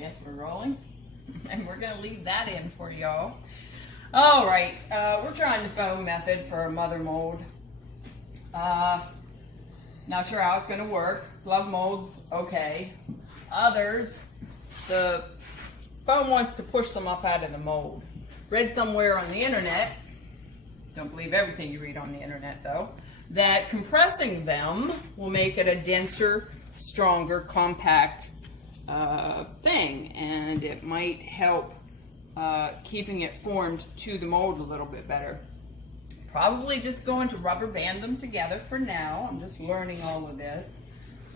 guess we're rolling. And we're going to leave that in for y'all. All right, we're trying the foam method for a mother mold. Not sure how it's going to work. Glove molds, okay. Others, the foam wants to push them up out of the mold. Read somewhere on the internet, don't believe everything you read on the internet though, that compressing them will make it a denser, stronger, compact thing, and it might help keeping it formed to the mold a little bit better. Probably just going to rubber band them together for now. I'm just learning all of this.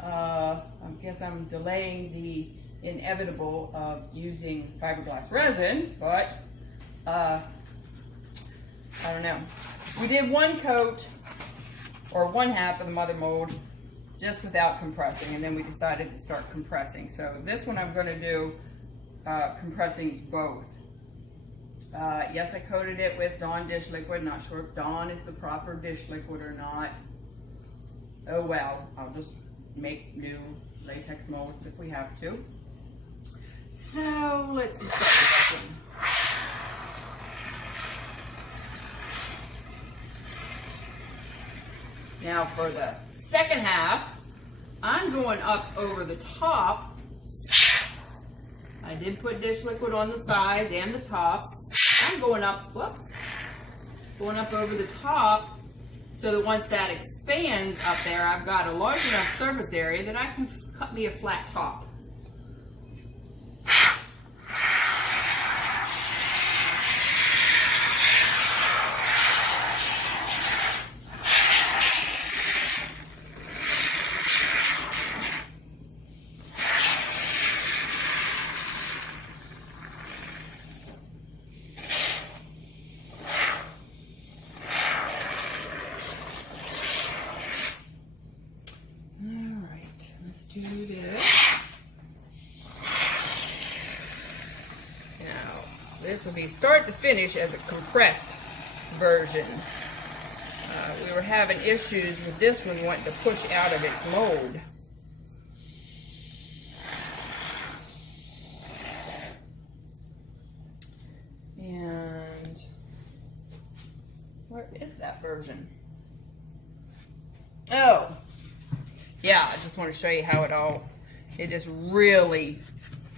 I guess I'm delaying the inevitable of using fiberglass resin, but I don't know. We did one coat, or one half of the mother mold, just without compressing, and then we decided to start compressing. So this one I'm going to do compressing both. Yes, I coated it with Dawn dish liquid. Not sure if Dawn is the proper dish liquid or not. Oh well, I'll just make new latex molds if we have to. So let's start with this one. Now for the second half, I'm going up over the top. I did put dish liquid on the sides and the top. I'm going up, going up over the top so that once that expands up there, I've got a large enough surface area that I can cut me a flat top. Do this. Now, this will be start to finish as a compressed version. We were having issues with this one wanting to push out of its mold. And where is that version? Oh. Yeah, I just want to show you how it just really,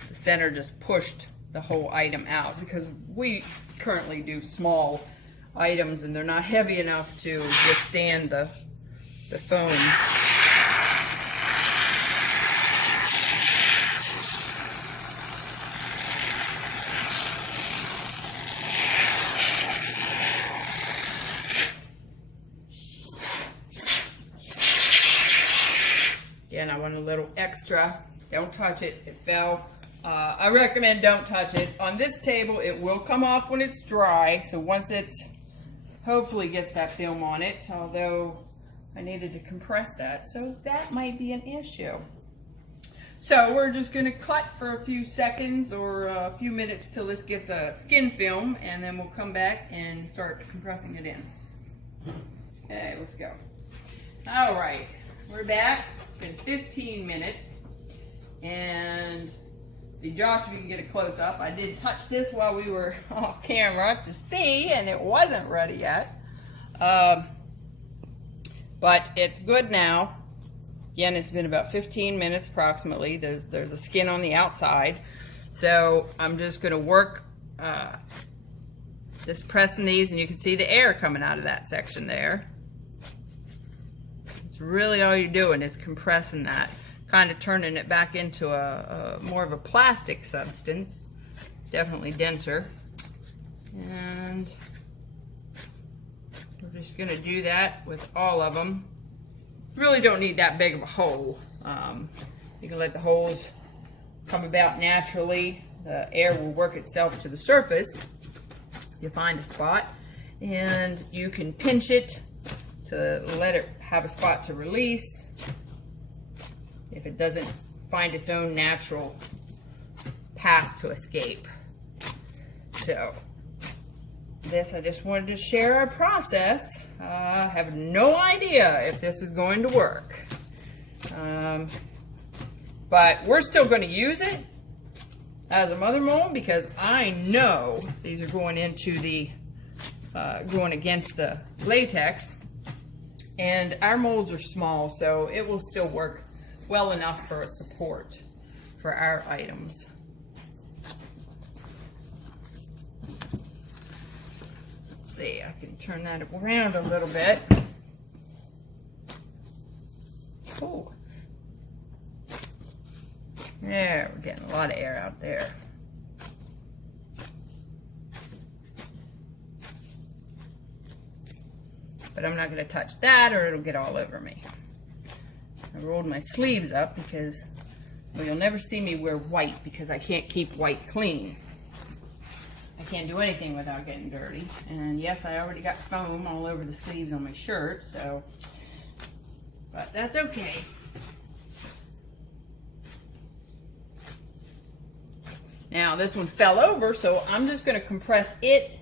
the center just pushed the whole item out, because we currently do small items and they're not heavy enough to withstand the foam. Again, I want a little extra. Don't touch it. It fell. I recommend don't touch it. On this table, it will come off when it's dry. So once it hopefully gets that film on it, although I needed to compress that, so that might be an issue. So we're just going to cut for a few seconds or a few minutes till this gets a skin film, and then we'll come back and start compressing it in. Okay, let's go. All right, we're back. It's been 15 minutes, and see, Josh, if you can get a close up, I did touch this while we were off camera to see, and it wasn't ready yet, but it's good now. Again, it's been about 15 minutes approximately. There's a skin on the outside, so I'm just going to work just pressing these, and you can see the air coming out of that section there. It's really all you're doing is compressing that, kind of turning it back into a more of a plastic substance, definitely denser. And we're just going to do that with all of them. Really don't need that big of a hole. You can let the holes come about naturally. The air will work itself to the surface. You find a spot, and you can pinch it to let it have a spot to release if it doesn't find its own natural path to escape. So this, I just wanted to share our process. I have no idea if this is going to work, but we're still going to use it. as a mother mold because I know these are going into the, going against the latex. And our molds are small, so it will still work well enough for a support for our items. Let's see, I can turn that around a little bit. Cool. There, we're getting a lot of air out there. But I'm not going to touch that or it'll get all over me. I rolled my sleeves up because, well, you'll never see me wear white because I can't keep white clean. I can't do anything without getting dirty. And yes, I already got foam all over the sleeves on my shirt, so, but that's okay. Now this one fell over, so I'm just going to compress it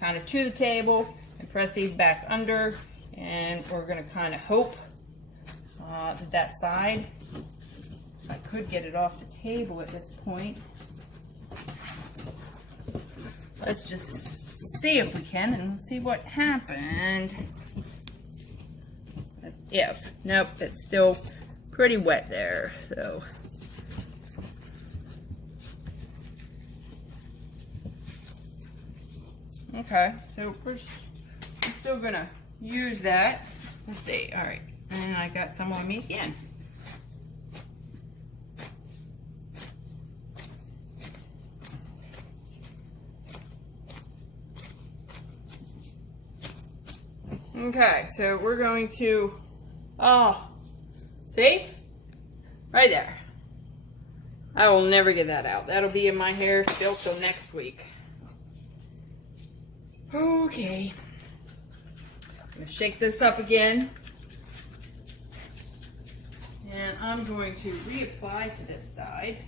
kind of to the table and press these back under, and we're going to kind of hope that that side, if I could get it off the table at this point. Let's just see if we can, and we'll see what happened. That's if. Nope, it's still pretty wet there, so. Okay, so we're still gonna use that. Let's see, all right, and I got some on me again. Okay, so we're going to, oh, see? Right there. I will never get that out. That'll be in my hair still till next week. Okay. I'm going to shake this up again. And I'm going to reapply to this side.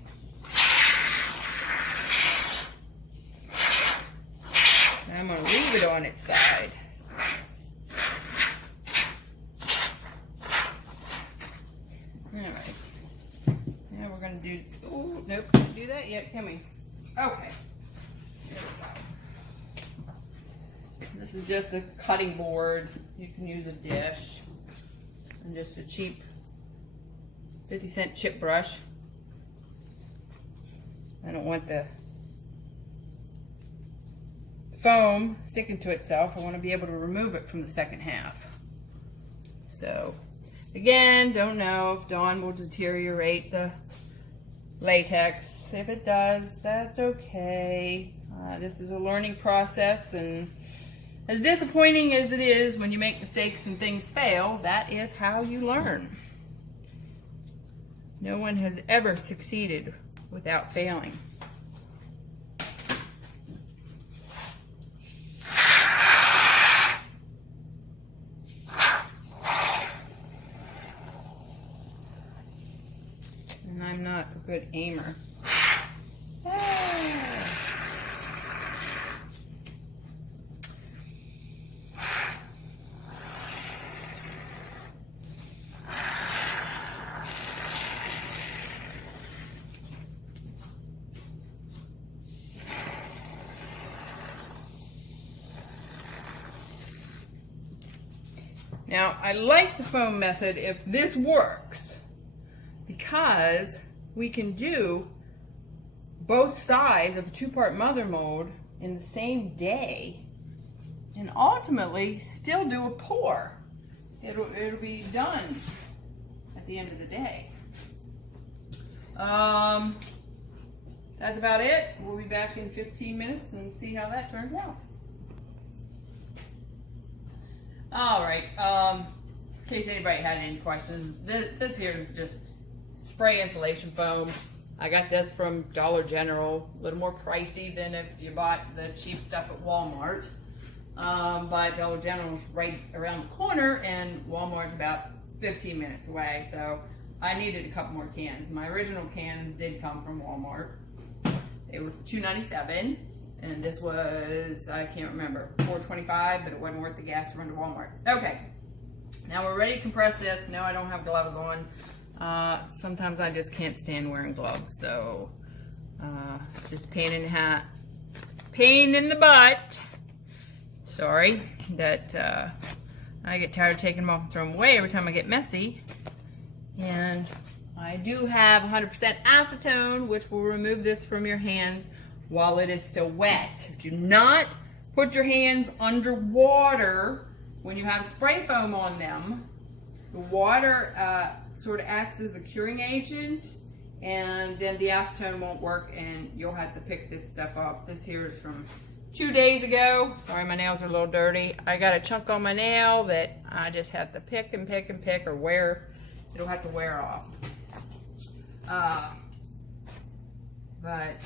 And I'm going to leave it on its side. Alright. Now we're going to do, oh, nope, can't do that yet, can we? Okay. There we go. This is just a cutting board. You can use a dish and just a cheap 50-cent chip brush. I don't want the foam sticking to itself. I want to be able to remove it from the second half. So, again, don't know if Dawn will deteriorate the latex. If it does, that's okay. This is a learning process, and as disappointing as it is when you make mistakes and things fail, that is how you learn. No one has ever succeeded without failing. And I'm not a good aimer. Now, I like the foam method if this works, because we can do both sides of a two-part mother mold in the same day and ultimately still do a pour. It'll be done at the end of the day. That's about it. We'll be back in 15 minutes and see how that turns out. All right, in case anybody had any questions, this here is just spray insulation foam. I got this from Dollar General, a little more pricey than if you bought the cheap stuff at Walmart. But Dollar General's right around the corner and Walmart's about 15 minutes away, so I needed a couple more cans. My original cans did come from Walmart. They were $2.97. And this was, I can't remember, $4.25, but it wasn't worth the gas to run to Walmart. Okay, now we're ready to compress this. No, I don't have gloves on. Sometimes I just can't stand wearing gloves, so It's just pain in the butt. Sorry that I get tired of taking them off and throwing them away every time I get messy. And I do have 100% acetone, which will remove this from your hands while it is still wet. Do not put your hands under water when you have spray foam on them. The water sort of acts as a curing agent, and then the acetone won't work and you'll have to pick this stuff off. This here is from 2 days ago. Sorry, my nails are a little dirty. I got a chunk on my nail that I just have to pick and pick and pick, or wear. It'll have to wear off. But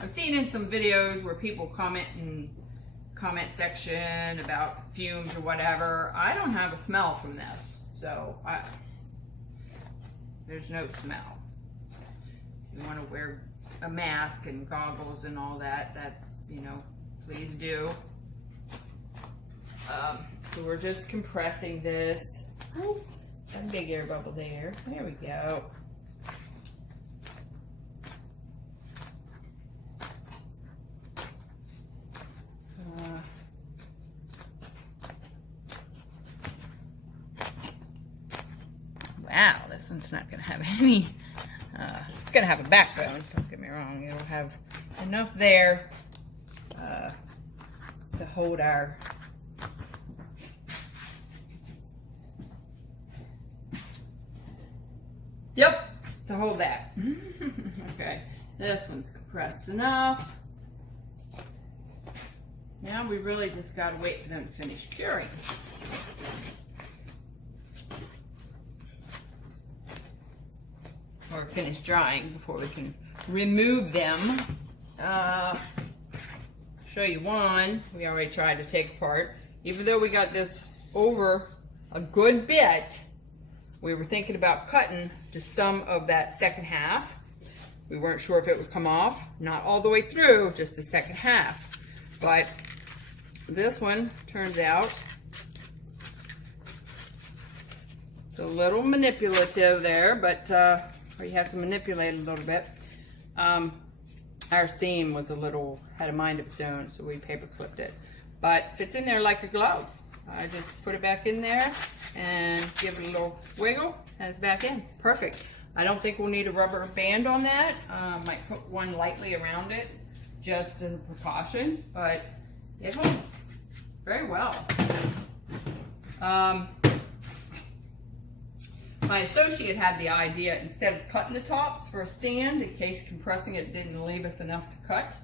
I've seen in some videos where people comment in comment section about fumes or whatever. I don't have a smell from this, so there's no smell. If you want to wear a mask and goggles and all that, that's, you know, please do. So we're just compressing this. Ooh, got a big air bubble there. There we go. Wow, this one's not gonna have any, it's gonna have a backbone, don't get me wrong. It'll have enough there to hold our to hold that. Okay, this one's compressed enough. Now we really just gotta wait for them to finish curing. Or finish drying before we can remove them. Show you one we already tried to take apart. Even though we got this over a good bit, we were thinking about cutting just some of that second half. We weren't sure if it would come off, not all the way through, just the second half. But this one turns out it's a little manipulative there, but or you have to manipulate it a little bit. Our seam was had a mind of its own, so we paper clipped it. But fits in there like a glove. I just put it back in there and give it a little wiggle, and it's back in. Perfect. I don't think we'll need a rubber band on that. Might put one lightly around it, just as a precaution, but it holds very well. My associate had the idea, instead of cutting the tops for a stand, in case compressing it didn't leave us enough to cut,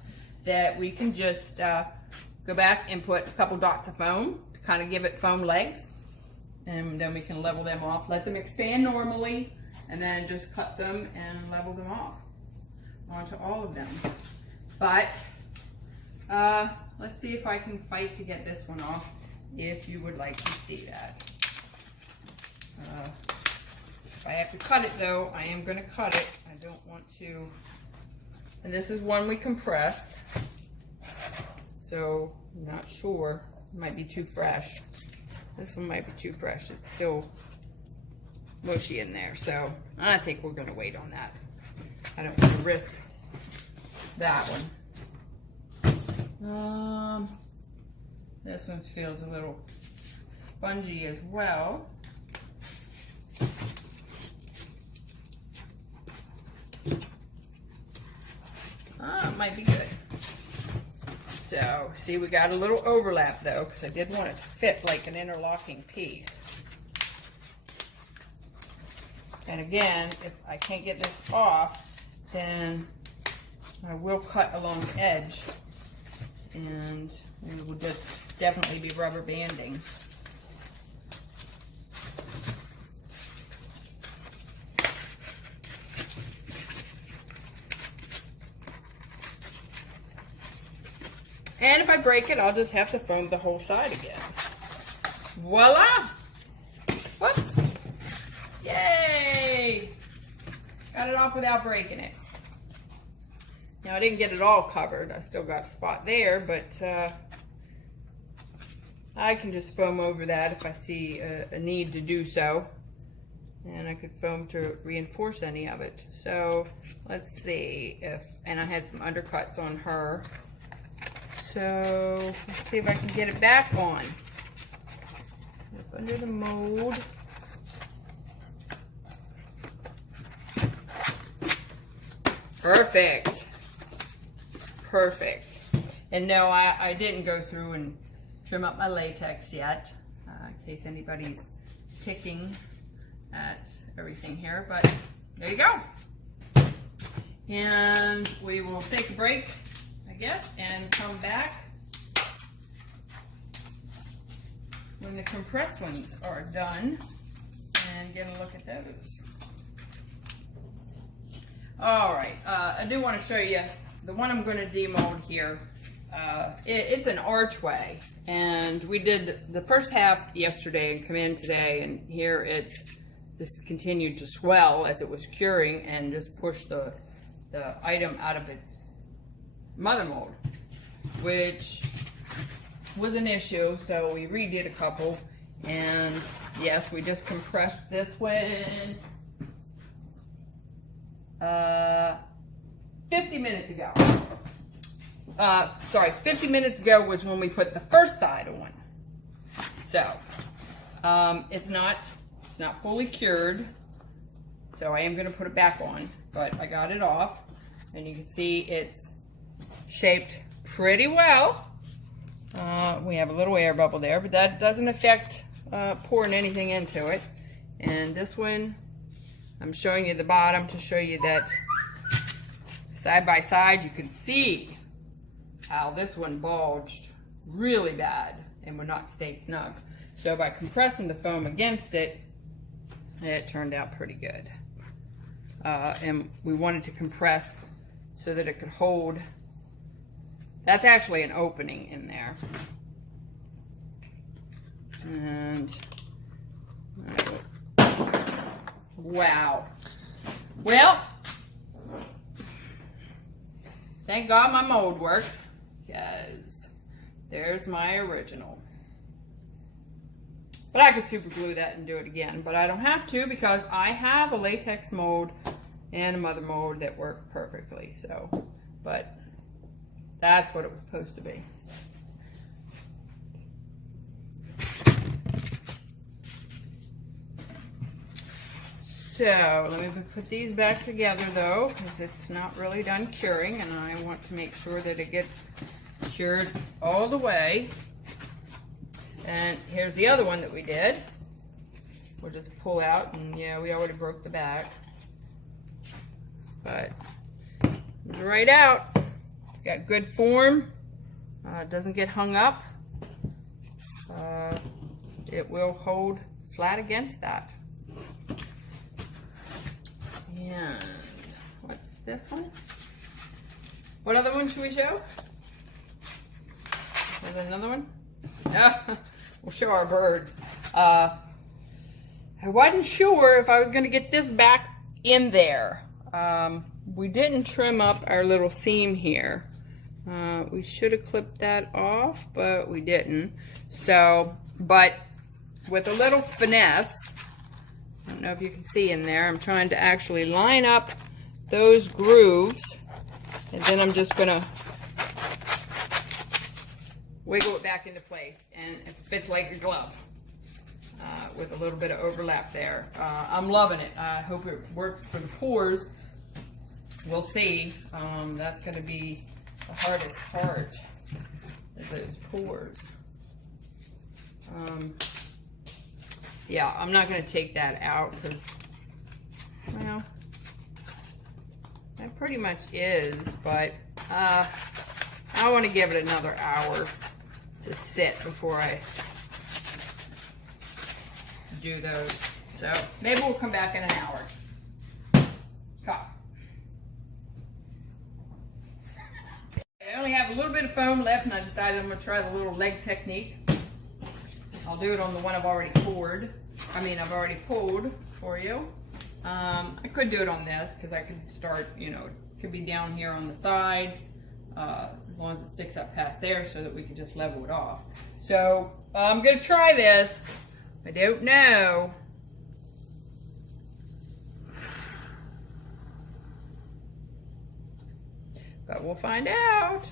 that we can just go back and put a couple dots of foam to kind of give it foam legs, and then we can level them off, let them expand normally, and then just cut them and level them off onto all of them. But let's see if I can fight to get this one off, if you would like to see that. If I have to cut it though, I am going to cut it. I don't want to. And this is one we compressed, so I'm not sure. It might be too fresh. This one might be too fresh. It's still mushy in there, so I think we're going to wait on that. I don't want to risk that one. This one feels a little spongy as well. It might be good. So, see, we got a little overlap though, because I did want it to fit like an interlocking piece. And again, if I can't get this off, then I will cut along the edge, and we will just definitely be rubber banding. And if I break it, I'll just have to foam the whole side again. Voila! Whoops! Yay! Got it off without breaking it. Now, I didn't get it all covered. I still got a spot there, but I can just foam over that if I see a need to do so. and I could foam to reinforce any of it. So let's see if, and I had some undercuts on her. So let's see if I can get it back on. Up under the mold. Perfect. Perfect. And no, I didn't go through and trim up my latex yet, in case anybody's picking at everything here, but there you go. And we will take a break, I guess, and come back when the compressed ones are done and get a look at those. All right, I do want to show you the one I'm going to demold here. It's an archway, and we did the first half yesterday and come in today, and here it just continued to swell as it was curing and just pushed the item out of its mother mold, which was an issue. So we redid a couple, and yes, we just compressed this one 50 minutes ago. Sorry, 50 minutes ago was when we put the first side on. So it's not fully cured, so I am going to put it back on, but I got it off, and you can see it's shaped pretty well. We have a little air bubble there, but that doesn't affect pouring anything into it. And this one, I'm showing you the bottom to show you that side by side you can see how this one bulged really bad and would not stay snug. So by compressing the foam against it, it turned out pretty good. And we wanted to compress so that it could hold. That's actually an opening in there. And wow. Well, thank God my mold worked, because there's my original. But I could super glue that and do it again, but I don't have to, because I have a latex mold and a mother mold that work perfectly. So, but that's what it was supposed to be. So let me put these back together though, because it's not really done curing, and I want to make sure that it gets cured all the way. And here's the other one that we did. We'll just pull out, and yeah, we already broke the back, but it's right out. It's got good form. It doesn't get hung up. It will hold flat against that. And what's this one? What other one should we show? Is there another one? We'll show our birds. I wasn't sure if I was going to get this back in there. We didn't trim up our little seam here. We should have clipped that off, but we didn't. So, but with a little finesse, I don't know if you can see in there, I'm trying to actually line up those grooves, and then I'm just going to wiggle it back into place, and it fits like a glove with a little bit of overlap there. I'm loving it. I hope it works for the pores. We'll see. That's going to be the hardest part, is those pores. Yeah, I'm not going to take that out because, well, that pretty much is, but I want to give it another hour to sit before I do those. So maybe we'll come back in an hour. I only have a little bit of foam left, and I decided I'm going to try the little leg technique. I'll do it on the one I've already poured. I've already pulled for you. I could do it on this, because I could start, it could be down here on the side, as long as it sticks up past there, so that we can just level it off. So I'm going to try this. I don't know but we'll find out.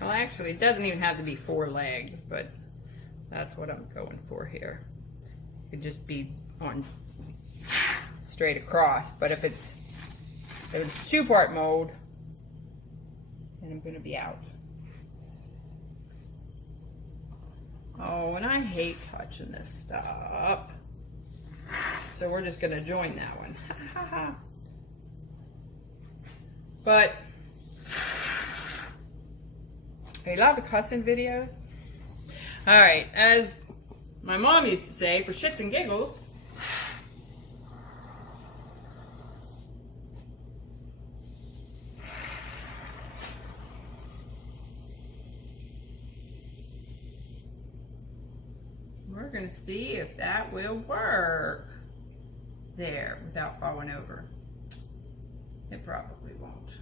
Well, actually, it doesn't even have to be 4 legs, but that's what I'm going for here. It could just be on straight across, but if it's a 2-part mold, then I'm going to be out. Oh, and I hate touching this stuff. So we're just going to join that one. But are you allowed to cuss in videos? All right, as my mom used to say, for shits and giggles, we're going to see if that will work there without falling over. It probably won't.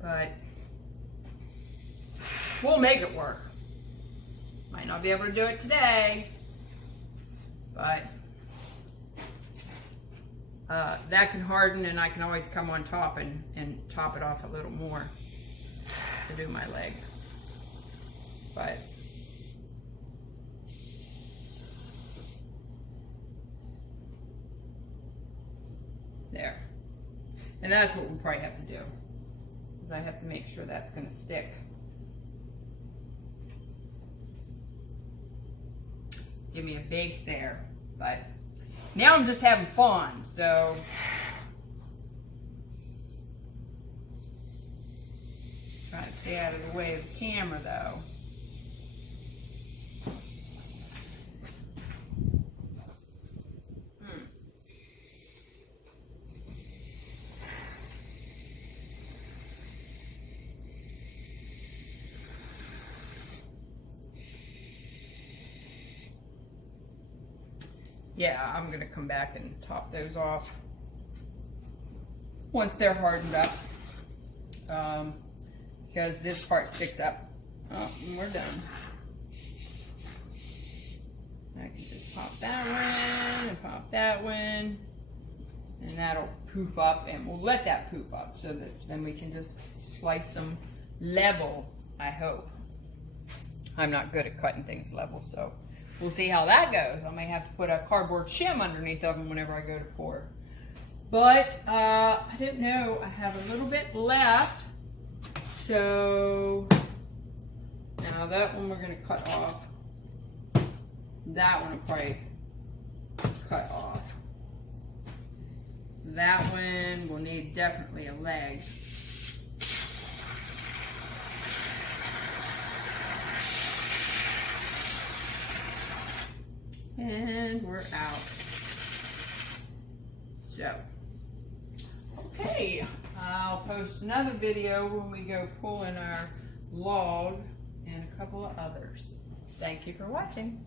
But we'll make it work. Might not be able to do it today, but that can harden, and I can always come on top and top it off a little more to do my leg. But there. And that's what we'll probably have to do, because I have to make sure that's going to stick. Give me a base there. But now I'm just having fun, so trying to stay out of the way of the camera though. Yeah, I'm gonna come back and top those off once they're hardened up, because this part sticks up. Oh, and we're done. I can just pop that one and pop that one, and that'll poof up, and we'll let that poof up so that then we can just slice them level, I hope. I'm not good at cutting things level, so we'll see how that goes. I may have to put a cardboard shim underneath of them whenever I go to pour. But I don't know. I have a little bit left. So now that one we're going to cut off. That one will probably cut off. That one will need definitely a leg. And we're out. So, okay, I'll post another video when we go pulling our log and a couple of others. Thank you for watching.